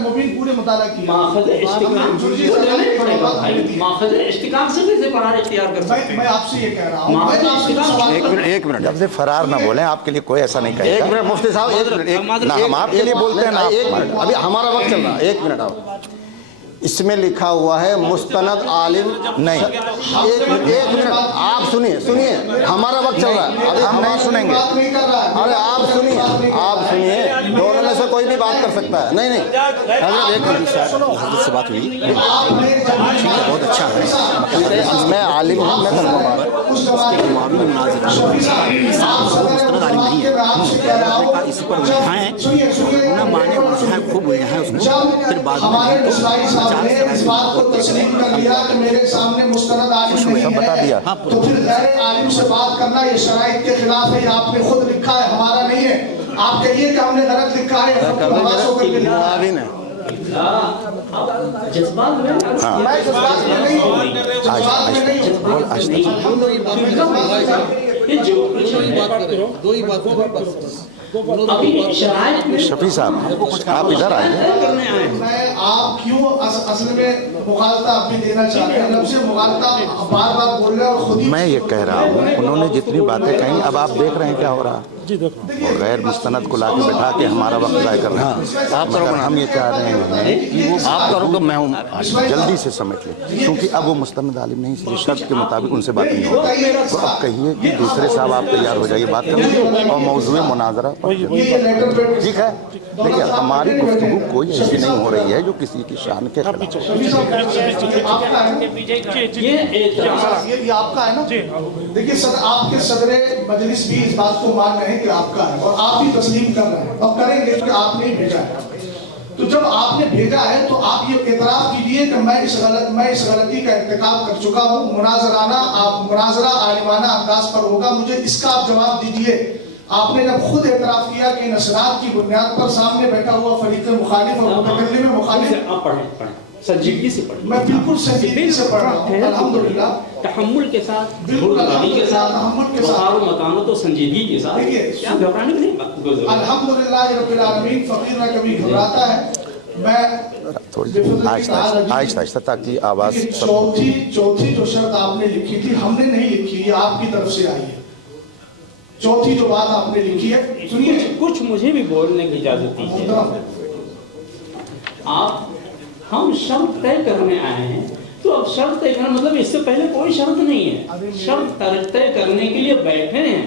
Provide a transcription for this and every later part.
मुबीन पूरे मुताला किया। माखज़ इश्तिकाक से कैसे फरार इख्तियार कर सकते हैं? मैं आपसे ये कह रहा हूँ, एक मिनट जब से फरार ना बोलें, आपके लिए कोई ऐसा नहीं कहेगा। एक मिनट मुफ्ती साहब, एक मिनट ना हम आपके लिए बोलते हैं ना, एक मिनट, अभी हमारा वक्त चल रहा है, एक मिनट आओ। इसमें लिखा हुआ है मुस्तनद आलिम नहीं, एक मिनट आप सुनिए, हमारा वक्त चल रहा है, अभी हम नहीं सुनेंगे। अरे आप सुनिए, दोनों में से कोई भी बात कर सकता है। नहीं हजरत एक मिनट, हजरत से बात हुई, ठीक है, बहुत अच्छा है। मैं आलिम हूँ, मैं मुस्तनद आलिम नहीं है, इस पर उठाएं ना माने, उलझाएं, खूब उलझाएं उसको, फिर बाद में इस बात को तस्लीम कर लिया कि मेरे सामने मुस्तनद आलिम नहीं है, बता दिया। तो फिर गैर आलिम से बात करना ये शराइत के खिलाफ है। ये आपने खुद लिखा है, हमारा नहीं है। आप कहिए कि हमने गलत लिखा है, जज्बात में शफी साहब आप इधर आए। मैं आप क्यों असल में मुखालता आप भी देना चाहते हैं, लफ्ज़ मुखालता बार बार बोल रहे हैं और खुद ही। मैं ये कह रहा हूँ, उन्होंने जितनी बातें कही, अब आप देख रहे हैं क्या हो रहा है। और गैर मुस्तनद को लाके बैठा के हमारा वक्त ज़ाय कर रहे हैं। आप करो, हम ये चाह रहे हैं कि वो आप करो तो मैं हूँ, जल्दी से समझ लें, क्योंकि अब वो मुस्तनद आलिम नहीं, सिर्फ शर्त के मुताबिक उनसे बात नहीं होगी। तो अब कहिए कि दूसरे साहब आप तैयार हो जाइए बात करने और मौजूद मुनाजरा, ठीक है। देखिए हमारी गुफ्तगू कोई ऐसी नहीं हो रही है जो किसी की शान के खिलाफ। ये आपका है ना। देखिए सर, आपके सदरे मजलिस भी इस बात को मान रहे हैं कि आपका है और आप भी तस्लीम कर रहे हैं और करेंगे कि आपने ही भेजा है। तो जब आपने भेजा है तो आप ये एतराफ़ कीजिए कि मैं इस गलती का इर्तिकाब कर चुका हूँ। मुनाजरा आलिमाना अंदाज पर होगा, मुझे इसका आप जवाब दीजिए। आपने जब खुद एतराफ़ किया कि नसरात की बुनियाद पर सामने बैठा हुआ फरीक़ मुखालिफ और मुतकल्लिम मुखालिफ, आप पढ़ें संजीदगी से पढ़ें। मैं बिल्कुल संजीदगी से पढ़ रहा हूँ, अल्हम्दुलिल्लाह, तहम्मुल के साथ, बिल्कुल तहम्मुल के साथ, मतानो तो संजीदगी के साथ। देखिए घबराने की नहीं बात। अल्हम्दुलिल्लाह रब्बिल आलमीन, फकीर ना कभी घबराता है। मैं थोड़ी आहिस्ता ताकि आवाज़। चौथी जो शर्त आपने लिखी थी, हमने नहीं लिखी, ये आपकी तरफ से आई है। चौथी जो बात आपने लिखी है, सुनिए, कुछ मुझे भी बोलने की इजाजत दीजिए। आप हम शर्त तय करने आए हैं, तो अब शर्त तय करना मतलब इससे पहले कोई शर्त नहीं है, शर्त तय करने के लिए बैठे हैं।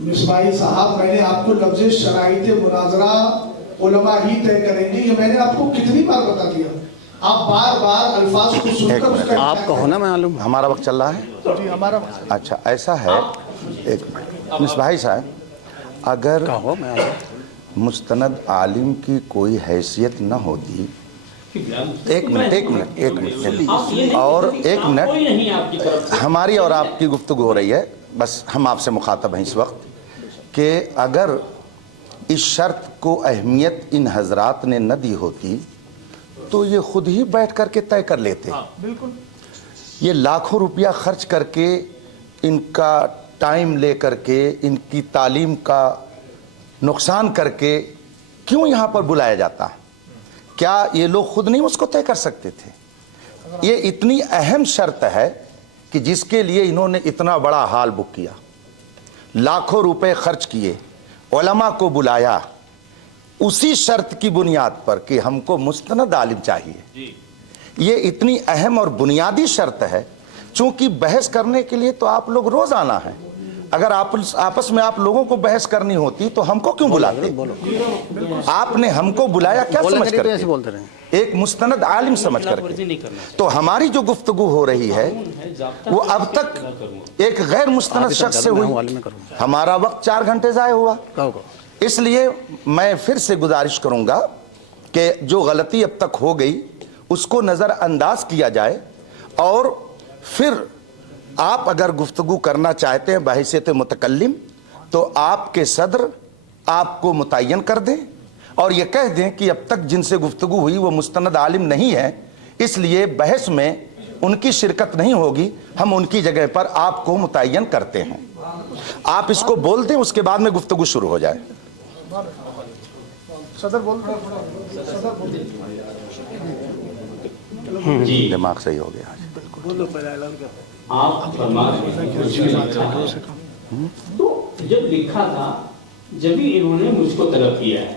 मिसबाही साहब, मैंने आपको लफ्ज़ शराइत मुनाजरा उलमा ही तय करेंगे, ये मैंने आपको कितनी बार बता दिया। आप बार बार अल्फाज को सुनकर आपका होना मालूम, हमारा वक्त चल रहा है जी, हमारा अच्छा ऐसा है। एक मिनट मिसबाही साहब, अगर मुस्तनद आलिम की कोई हैसियत न होती, एक मिनट और एक मिनट, हमारी और आपकी गुफ्तगू हो रही है, बस हम आपसे मुखातब हैं इस वक्त कि अगर इस शर्त को अहमियत इन हजरात ने न दी होती तो ये खुद ही बैठ करके तय कर लेते। बिल्कुल, ये लाखों रुपया खर्च करके, इनका टाइम ले करके, इनकी तालीम का नुकसान करके क्यों यहाँ पर बुलाया जाता? क्या ये लोग खुद नहीं उसको तय कर सकते थे? ये इतनी अहम शर्त है कि जिसके लिए इन्होंने इतना बड़ा हाल बुक किया, लाखों रुपए खर्च किए, उलमा को बुलाया, उसी शर्त की बुनियाद पर कि हमको मुस्तनद आलिम चाहिए। ये इतनी अहम और बुनियादी शर्त है, चूंकि बहस करने के लिए तो आप लोग रोज आना है। अगर आपस में आप लोगों को बहस करनी होती तो हमको क्यों बुलाते? आपने हमको बुलाया क्या समझ कर? एक मुस्तनद आलिम समझ करके। तो हमारी जो गुफ्तगू हो रही है वो अब तक एक गैर मुस्तनद शख्स से हुई। हमारा वक्त 4 घंटे ज़ाय हुआ। इसलिए मैं फिर से गुजारिश करूंगा कि जो गलती अब तक हो गई उसको नज़रअंदाज किया जाए, और फिर आप अगर गुफ्तगू करना चाहते हैं बहैसियत मुतकल्लिम तो आपके सदर आपको मुतय्यन कर दें और ये कह दें कि अब तक जिनसे गुफ्तगू हुई वो मुस्तनद आलिम नहीं है, इसलिए बहस में उनकी शिरकत नहीं होगी, हम उनकी जगह पर आपको मुतय्यन करते हैं। आप इसको बोल दें, उसके बाद में गुफ्तगू शुरू हो जाए। सदर बोल जी दिमाग सही हो गया। आप फरमा रहे हैं, उसमें लिखा है। तो जब लिखा था जब ही इन्होंने मुझको तलब किया है।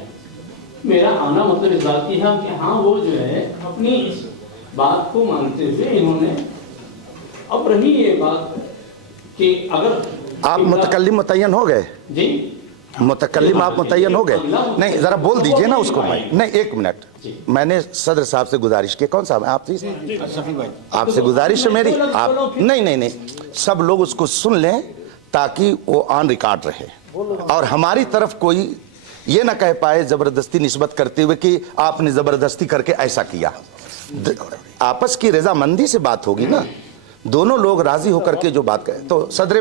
मेरा आना मतलब इस बात की है कि हाँ वो जो है अपनी इस बात को मानते हुए इन्होंने अब रही ये बात कि अगर आप मुतकल्लिम मुतय्यन हो गए? जी मुतकल्लिम आप मुतय्यन हो गए? नहीं, जरा बोल दीजिए ना उसको। नहीं, एक मिनट, मैंने सदर साहब से गुजारिश की। कौन साहब आप थी? आपसे गुजारिश है मेरी। आप नहीं, सब लोग उसको सुन लें ताकि वो ऑन रिकॉर्ड रहे और हमारी तरफ कोई ये ना कह पाए जबरदस्ती निस्बत करते हुए कि आपने जबरदस्ती करके ऐसा किया। आपस की रजामंदी से बात होगी ना, दोनों लोग राजी होकर के जो बात करें। तो सदर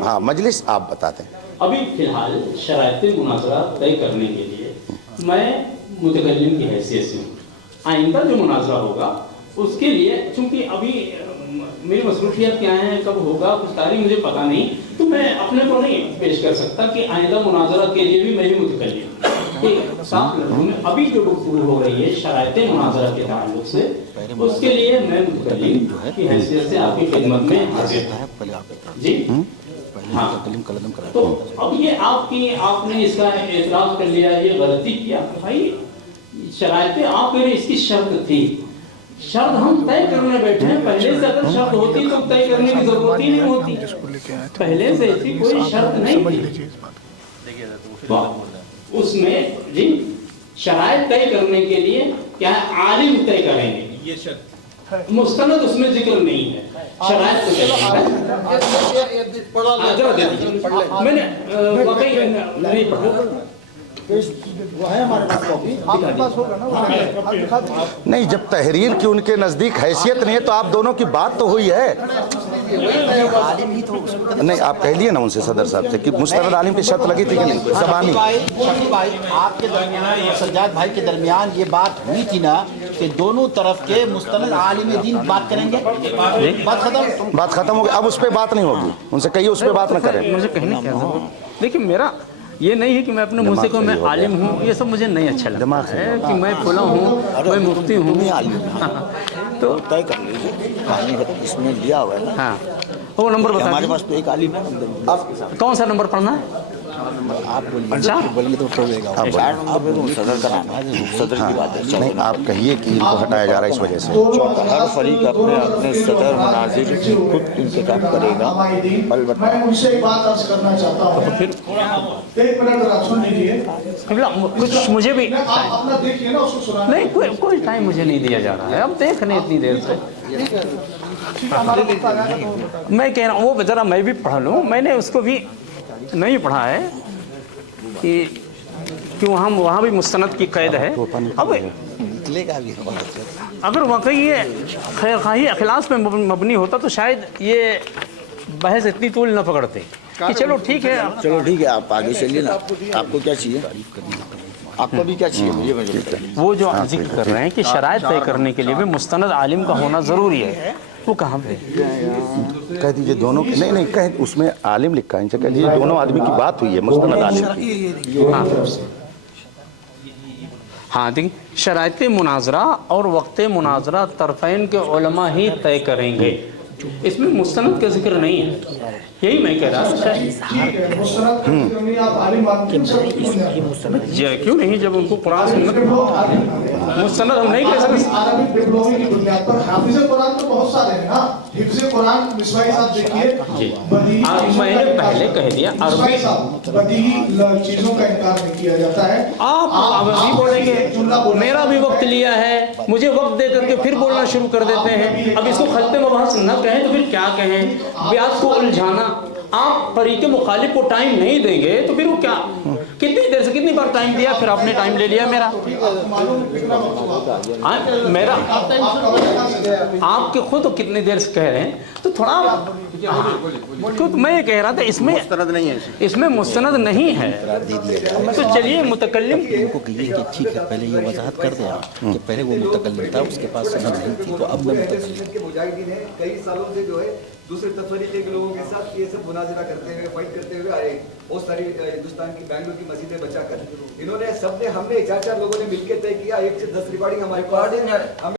हाँ मजलिस आप बताते हैं। अभी फिलहाल शरायत मुनाजरा तय करने के लिए मैं मुतकल्लिम की हैसियत से हूँ। आइंदा जो मुनाजरा होगा उसके लिए चूंकि अभी मेरी मसरूफियत क्या है, कब होगा, कुछ तारीख मुझे पता नहीं, तो मैं अपने को नहीं पेश कर सकता कि आइंदा मुनाजरा के लिए भी मैं ही मुतकल्लिम साफ लफ्ज़ों में अभी जो गुफ्तगू हो रही है शरायत मुनाजरा के ताल्लुक से, उसके लिए मैं मुतकल्लिम की हैसियत से आपकी खिदमत में हाजिर हूं। जी हाँ, तो अब ये आपने इसका एतराज कर लिया, ये गलती किया। भाई शरायतें आप कह रहे इसकी शर्त थी, शर्त हम तय करने बैठे हैं। पहले से अगर शर्त होती तो तय करने की जरूरत ही नहीं होती। पहले से ऐसी कोई शर्त नहीं थी। उसमें जी शरायत तय करने के लिए क्या है, आलिम तय करेंगे, ये शर्त मुस्तनद उसमें जिक्र नहीं है। शरायत तो मैंने वाकई नहीं पढ़ा। नहीं, जब तहरीर की उनके नजदीक हैसियत नहीं है तो आप दोनों की बात तो हुई है। नहीं, आप कह लिए ना उनसे सदर साहब से कि मुस्तनद आलिम की शर्त लगी थी कि नहीं ज़बानी। शफी भाई आपके दरमियान सज्जाद भाई के दरमियान ये बात हुई थी ना कि दोनों तरफ के मुस्तनद आलिम दीन बात करेंगे, बात खत्म हो गई। अब उस पर बात नहीं होगी, उनसे कहिए उस पर बात ना करें। मुझे कहने क्या, देखिए मेरा ये नहीं है कि मैं अपने मुंह से कहूँ मैं आलिम हूँ, ये सब मुझे नहीं अच्छा लगता है कि मैं फुला हूँ, मैं मुफ्ती हूँ। तो तय कर लीजिए, इसमें लिया हुआ है ना। हाँ, वो नंबर बता। हमारे पास तो एक आलिम है। कौन सा नंबर पढ़ना है? आप बोलेंगे तो ठोकेगा। आप सदर का नाम है, सदर की बात है। नहीं, आप कहिए कि इनको हटाया जा रहा है इस वजह से। हर फरीक अपने अपने सदर मुनाजिर खुद इंतखाब करेगा। मैं उनसे एक बात अर्ज करना चाहता हूँ। फिर एक मिनट जरा सुन लीजिए। कुछ मुझे भी आप अपना देखिए ना, उसको सुना नहीं, कोई टाइम मुझे नहीं दिया जा रहा है। अब देख रहे इतनी देर से मैं कह रहा हूँ वो जरा मैं भी पढ़ लूँ। मैंने उसको भी नहीं पढ़ा है कि वहाँ भी मुस्तनद की कैद है। अब अगर वाकई ये खैर खाही अखलास पे मबनी होता तो शायद ये बहस इतनी तूल न पकड़ते कि चलो ठीक है आप आगे चलिए ना। आपको क्या चाहिए? आपको भी क्या चाहिए? मुझे वो जो जिक्र कर रहे हैं कि शरायत तय करने के लिए भी मुस्तनद आलिम का होना ज़रूरी है, वो कहाँ पे? कह दीजिए दोनों की। नहीं कह, उसमें आलिम लिखा है, इनसे कह दीजिए दोनों आदमी की बात हुई है मुस्तनद आलिम की। हाँ देखिए, शरायत मुनाजरा और वक्त मुनाजरा तरफ़ैन के उलमा ही तय करेंगे, इसमें मुस्तनद का जिक्र नहीं है। यही मैं कह रहा हूँ। क्यों नहीं, जब उनको कुरान मुस्तनद हम नहीं कह सकते। अरबिक डिप्लोमे की बुनियाद पर हाफिज़ कुरान तो बहुत सारे हैं ना। हिफ्ज़ कुरान मिसवाई साहब देखिए, मैंने पहले कह दिया बदीही चीजों का इनकार नहीं किया जाता है। आप अभी बोलेंगे मेरा भी वक्त लिया है, मुझे वक्त दे करके फिर बोलना शुरू कर देते हैं। अब इसको खत्ते मबहस न कहें तो फिर क्या कहें? ब्यास को उलझाना, आप फरीक मुखालिफ को टाइम नहीं देंगे तो फिर वो क्या, कितनी देर से कितनी बार टाइम दिया, फिर आपने टाइम ले लिया मेरा। आपके खुद कितनी देर से कह रहे हैं, तो थोड़ा खुद मैं ये कह रहा था इसमें मुस्तनद नहीं है, इसमें मुस्तनद नहीं है। तो चलिए मुतकल्लिम को कहिए कि ठीक है, पहले ये वजाहत कर दिया कि पहले वो मुतकल्लिम था, उसके पास सनद नहीं थी, तो अब मैं मुतकल्लिम। के मुजाहिदीन हैं, कई सालों से जो है दूसरे तफरीके के लोगों के साथ ये सब मुनाजरा करते हुए, फाइट करते हुए आए। बहुत सारी हिंदुस्तान की बैंगलोर की मस्जिदें बचाकर इन्होंने सबने हमने 4-4 लोगों ने मिलकर तय किया 1 से 10 रिकॉर्डिंग हमारे पास है।